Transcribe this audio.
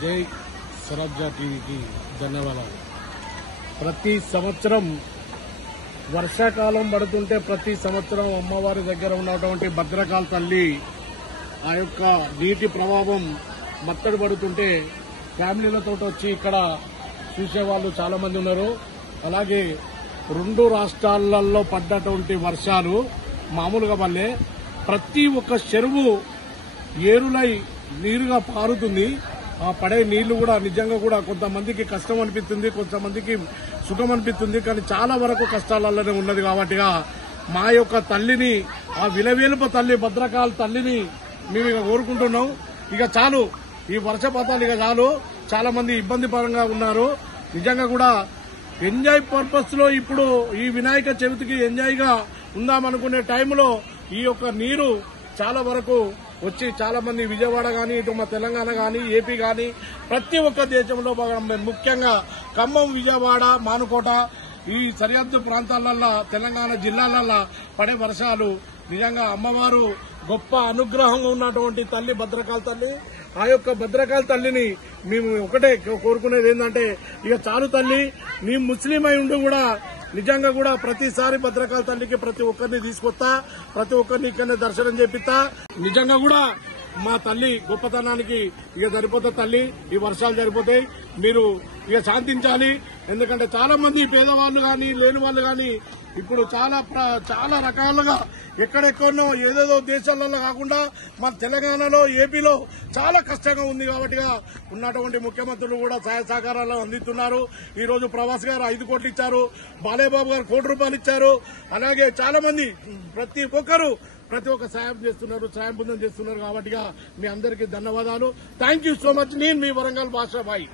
జై స్వరాజ్య టీవీకి ధన్యవాదాలు. ప్రతి సంవత్సరం వర్షాకాలం పడుతుంటే ప్రతి సంవత్సరం అమ్మవారి దగ్గర ఉన్నటువంటి భద్రకాళ తల్లి ఆ యొక్క నీటి ప్రభావం మత్తడి పడుతుంటే ఫ్యామిలీలతో వచ్చి ఇక్కడ చూసేవాళ్ళు చాలా మంది ఉన్నారు. అలాగే రెండు రాష్ట్రాలలో పడ్డటువంటి వర్షాలు మామూలుగా వల్లే ప్రతి ఒక్క చెరువు ఏరులై నీరుగా పారుతుంది. ఆ పడే నీళ్లు కూడా నిజంగా కూడా కొంతమందికి కష్టం అనిపిస్తుంది, కొంతమందికి సుఖం అనిపిస్తుంది. కానీ చాలా వరకు కష్టాలలోనే ఉన్నది. కాబట్టిగా మా యొక్క తల్లిని, ఆ విలవేలుప తల్లి భద్రకాళ తల్లిని మేము ఇక కోరుకుంటున్నాం. ఇక చాలు, ఈ వర్షపాతాలు ఇక చాలు. చాలా మంది ఇబ్బంది పరంగా ఉన్నారు. నిజంగా కూడా ఎంజాయ్ పర్పస్ లో ఇప్పుడు ఈ వినాయక చవితికి ఎంజాయ్ గా ఉందామనుకునే టైంలో ఈ యొక్క నీరు చాలా వరకు వచ్చి చాలా మంది విజయవాడ గాని, ఇటు మా తెలంగాణ గాని, ఏపీ గాని ప్రతి ఒక్క దేశంలో ముఖ్యంగా ఖమ్మం, విజయవాడ, మానుకోట ఈ సరిహద్దు ప్రాంతాలల్లో తెలంగాణ జిల్లాలల్లో పడే వర్షాలు నిజంగా అమ్మవారు గొప్ప అనుగ్రహంగా ఉన్నటువంటి తల్లి భద్రకాళ తల్లి. ఆ యొక్క భద్రకాళ తల్లిని మేము ఒకటే కోరుకునేది ఏంటంటే, ఇక చాలు తల్లి, నీ ముస్లిం అయి ఉండి కూడా నిజంగా కూడా ప్రతిసారి భద్రకాళ తల్లికి ప్రతి ఒక్కరిని తీసుకొస్తా, ప్రతి ఒక్కరిని ఇక్కడనే దర్శనం చేపిస్తా. నిజంగా కూడా మా తల్లి గొప్పతనానికి ఇక సరిపోతా తల్లి. ఈ వర్షాలు సరిపోతాయి, మీరు ఇక శాంతించాలి. ఎందుకంటే చాలా మంది పేదవాళ్లు గాని, లేని వాళ్ళు గాని ఇప్పుడు చాలా రకాలుగా ఎక్కడెక్కడో ఏదేదో దేశాలలో కాకుండా మన తెలంగాణలో, ఏపీలో చాలా కష్టంగా ఉంది. కాబట్టి ఉన్నటువంటి ముఖ్యమంత్రులు కూడా సహాయ సహకారాలు అందిస్తున్నారు. ఈ రోజు ప్రవాస్ గారు 5 కోట్లు ఇచ్చారు, బాలేబాబు గారు 1 కోటి రూపాయలు ఇచ్చారు. అలాగే చాలా మంది ప్రతి ఒక్క సాయం చేస్తున్నారు, సాయం పొందం చేస్తున్నారు. కాబట్టి మీ అందరికీ ధన్యవాదాలు. Thank you so much. నేను మీ వరంగల్ భాషాభాయ్.